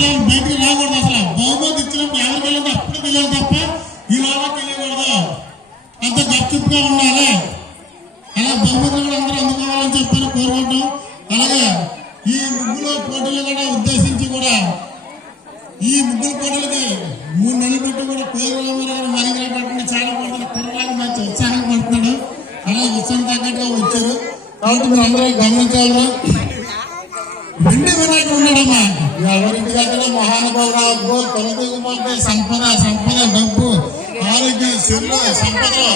అసలు బయటికి రాకూడదు. అసలు బహుమతి ఇచ్చినప్పుడు ఎవరికి వెళ్ళదు అప్పుడు తెలియాలి తప్ప ఈ లోపలికి వెళ్ళకూడదు. అంత గప్చుప్గా ఉండాలి. అలా బహుమతులు కూడా అందరూ అందుకోవాలని చెప్పని కోరుకుంటాం. అలాగే ఈ ముగ్గుల పోటీలు కూడా ఉద్దేశించి కూడా ఈ ముగ్గుల పోటీలకి 3 నెలలు పెట్టి కూడా కోరురామారావు మరిగిన పడుతుంది. చాలా పడుతుంది. కుర్రలాగా మంచి ఉత్సాహం పడుతున్నాడు. అలాగే ఉత్సాహం తగ్గట్టుగా వచ్చారు. కాబట్టి మీరు అందరూ గమనించాలి. వెండి వినాయకుడు ఉన్నాడమ్మా. ఎవరింటి దగ్గర మహానుభావురావు తొలగిపోతే సంపద డబ్బు ఆరోగ్యం చెల్లు సంపదలు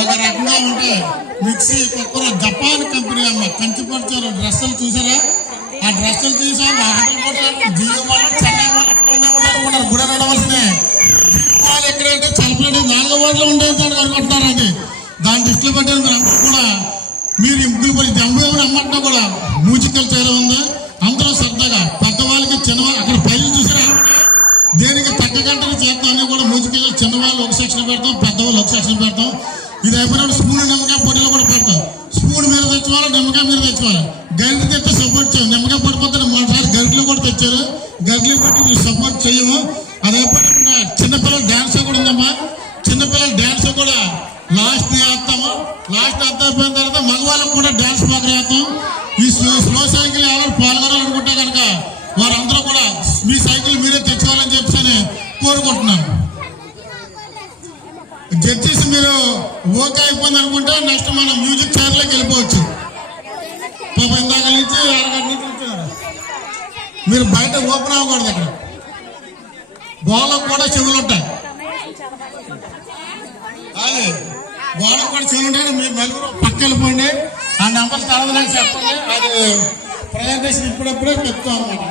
ఒక రకంగా ఉంటే మిక్సీ కుక్కర్ జపాన్ కంపెనీ అమ్మ కంచిపరిచారు. డ్రెస్సులు చూసారా? ఆ డ్రెస్సులు చూసా ఆటలు కూడా జియో వాళ్ళు చెన్నై వాళ్ళు గుడ నడవలసినే వాళ్ళు ఎక్కడంటే చలపలేడు 4 వార్డులు ఉండేది అనుకుంటున్నారండి. దాని దృష్టిలో పెట్టారు. మీరు అందరూ కూడా మీరు ఇంపులు పోయి జంబేమని అమ్మంటున్నా కూడా మ్యూజికల్ చైర్ ఉంది. అందరూ సరదాగా పెద్దవాళ్ళకి చిన్నవాళ్ళు అక్కడ పైలు చూసారా? దేనికి తగ్గ గంటలు చేస్తాం అన్నీ కూడా మ్యూజికల్ చిన్నవాళ్ళు ఒక సెక్షన్ పెడతాం, పెద్దవాళ్ళు ఒక సెక్షన్ పెడతాం. ఇది అయిపోయినప్పుడు స్పూన్ నిమ్మకాయ పొడిలో కూడా పెడతాం. స్పూన్ మీరు తెచ్చుకోవాలి, నిమ్మకాయ మీరు తెచ్చుకోవాలి. గరిటలు తెచ్చి సపోర్ట్ చేయం. నిమ్మకాయ పడిపోతే మొదటిసారి గరిటలు కూడా తెచ్చారు. గరిటలు బట్టి మీరు సపోర్ట్ చేయము. అది అయిపోయిన చిన్నపిల్లల డ్యాన్స్ కూడా ఉందమ్మా. చిన్నపిల్లల డ్యాన్స్ కూడా లాస్ట్ చేస్తాము. లాస్ట్ అంతా అయిపోయిన తర్వాత మగవాళ్ళకు కూడా డ్యాన్స్ ప్రోగ్రాం చేస్తాం. ఈ స్లో సైకిల్ ఎవరు పాల్గొనాలనుకుంటే కనుక వారందరూ కూడా మీ సైకిల్ మీరే తెచ్చుకోవాలని చెప్పి కోరుకుంటున్నాను. జడ్జెస్ మీరు ఓకే అయిపోయింది అనుకుంటే నెక్స్ట్ మనం మ్యూజిక్ చైర్లోకి వెళ్ళిపోవచ్చు. పాప ఇందాక నుంచి 6 గంటల నుంచి ఉంటున్నారు. మీరు బయట ఓపెన్ అవ్వకూడదు. అక్కడ గోడకు కూడా చెవులు ఉంటాయి. అదే గోడకు కూడా చెవులు ఉంటాయి. మీరు నలుగురు పక్క వెళ్ళిపోండి. ఆ నెంబర్ తర్వాత చెప్పండి. అది ప్రజెంటేషన్ ఇప్పుడప్పుడే చెప్తాం అన్నమాట.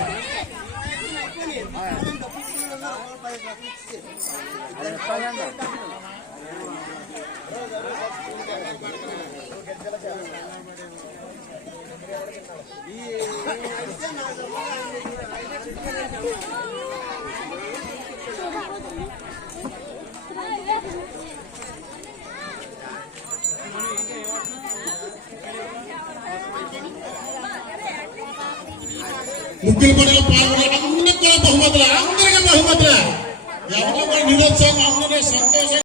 ముగ్గులు కూడా పాల్గొనే అందరికీ కూడా బహుమతులు. అందరికీ బహుమతులు. ఎవరు కూడా నిరుత్సాహం అందరూ సంతోషం.